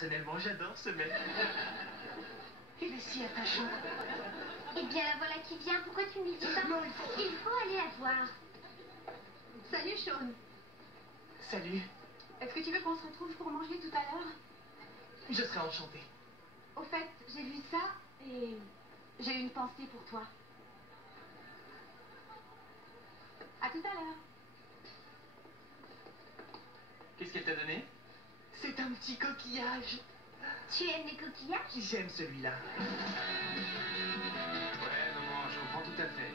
Personnellement, j'adore ce mec. Il est si attachant. Eh bien, la voilà qui vient. Pourquoi tu ne lui dis pas? Non, il faut aller la voir. Salut, Sean. Salut. Est-ce que tu veux qu'on se retrouve pour manger tout à l'heure? Je serais enchanté. Au fait, j'ai vu ça et j'ai une pensée pour toi. À tout à l'heure. Qu'est-ce qu'elle t'a donné? C'est un petit coquillage. Tu aimes les coquillages? J'aime celui-là. Ouais, maman, je comprends tout à fait.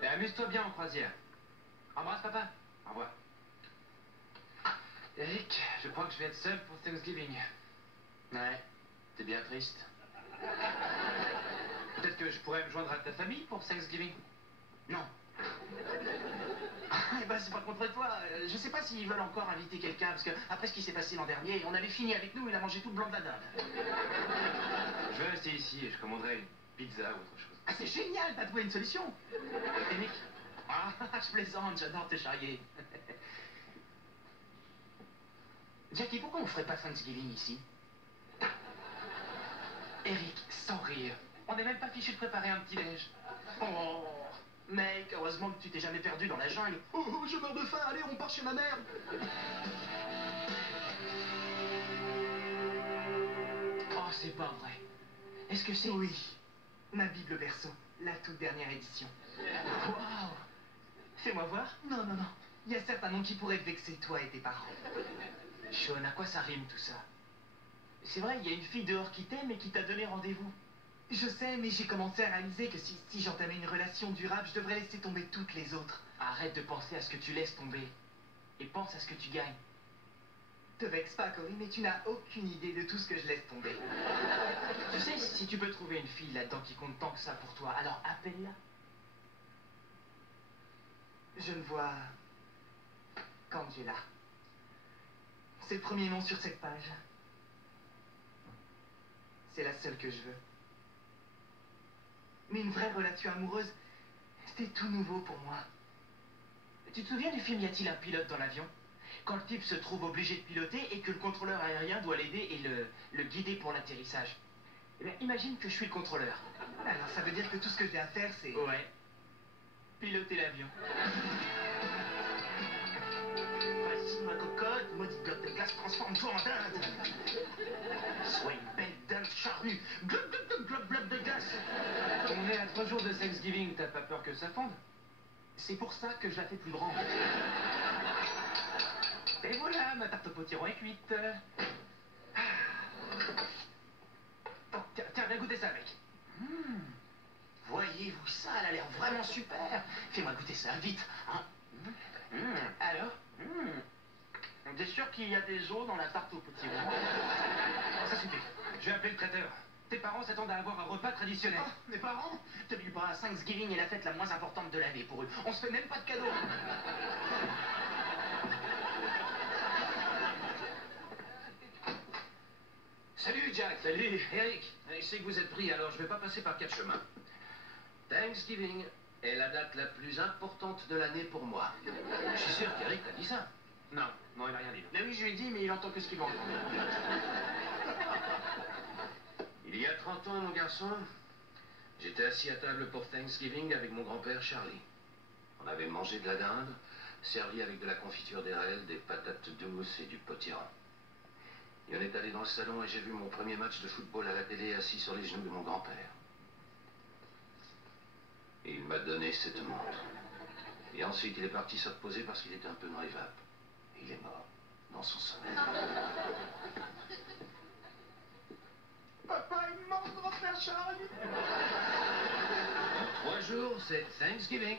Et amuse-toi bien en croisière. Embrasse papa. Au revoir. Eric, je crois que je vais être seul pour Thanksgiving. Ouais, t'es bien triste. Peut-être que je pourrais me joindre à ta famille pour Thanksgiving? Non. Eh ben, c'est pas contre toi. Je sais pas s'ils veulent encore inviter quelqu'un, parce que après ce qui s'est passé l'an dernier, on avait fini avec nous, il a mangé tout le blanc de la dinde. Je vais rester ici et je commanderai une pizza ou autre chose. Ah, c'est génial, t'as trouvé une solution. Eric? Ah, je plaisante, j'adore te charrier. Jackie, pourquoi on ferait pas Thanksgiving ici? Eric, sans rire. On n'est même pas fichu de préparer un petit déj. Oh, mec, heureusement que tu t'es jamais perdu dans la jungle. Oh, je meurs de faim, allez, on part chez ma mère. Oh, c'est pas vrai. Est-ce que c'est... Oui, ma Bible perso, la toute dernière édition. Waouh! Fais-moi voir. Non, non, non. Il y a certains noms qui pourraient te vexer, toi et tes parents. Sean, à quoi ça rime tout ça? C'est vrai, il y a une fille dehors qui t'aime et qui t'a donné rendez-vous. Je sais, mais j'ai commencé à réaliser que si j'entamais une relation durable, je devrais laisser tomber toutes les autres. Arrête de penser à ce que tu laisses tomber. Et pense à ce que tu gagnes. Te vexe pas, Cory, mais tu n'as aucune idée de tout ce que je laisse tomber. Tu sais, si tu peux trouver une fille là-dedans qui compte tant que ça pour toi, alors appelle-la. Je ne vois... qu'Angela. C'est le premier nom sur cette page. C'est la seule que je veux. Mais une vraie relation amoureuse, c'était tout nouveau pour moi. Tu te souviens du film Y a-t-il un pilote dans l'avion? Quand le type se trouve obligé de piloter et que le contrôleur aérien doit l'aider et le guider pour l'atterrissage. Eh bien, imagine que je suis le contrôleur. Alors, ça veut dire que tout ce que j'ai à faire, c'est... Ouais. Piloter l'avion. Voici ma cocotte, maudit bloc de glace, transforme-toi en dinde. Sois une belle dinde charnue. Glob, glob, glob, glob, glob de glace. On est à 3 jours de Thanksgiving, t'as pas peur que ça fonde? C'est pour ça que je la fais plus grande. Et voilà, ma tarte au potiron est cuite. Oh, tiens, viens goûter ça, mec. Voyez-vous ça, elle a l'air vraiment super. Fais-moi goûter ça, vite. Hein. Alors T'es sûr qu'il y a des os dans la tarte au potiron? Ça suffit. Je vais appeler le traiteur. Tes parents s'attendent à avoir un repas traditionnel. Oh, mes parents? T'oublies pas, Thanksgiving est la fête la moins importante de l'année pour eux. On se fait même pas de cadeaux. Salut Jack. Salut. Eric, je sais que vous êtes pris, alors je vais pas passer par 4 chemins. Thanksgiving est la date la plus importante de l'année pour moi. Je suis sûr qu'Eric t'a dit ça. Non, non, il a rien dit. Mais oui, je lui ai dit, mais il entend que ce qu'il veut entendre. Il y a 30 ans, mon garçon, j'étais assis à table pour Thanksgiving avec mon grand-père Charlie. On avait mangé de la dinde, servi avec de la confiture d'érable, des patates douces et du potiron. Et on est allé dans le salon et j'ai vu mon premier match de football à la télé assis sur les genoux de mon grand-père. Et il m'a donné cette montre. Et ensuite, il est parti se reposer parce qu'il était un peu dans les vapes. Et il est mort dans son sommeil. Papa, il manque grand-père Charlie. Dans 3 jours, c'est Thanksgiving.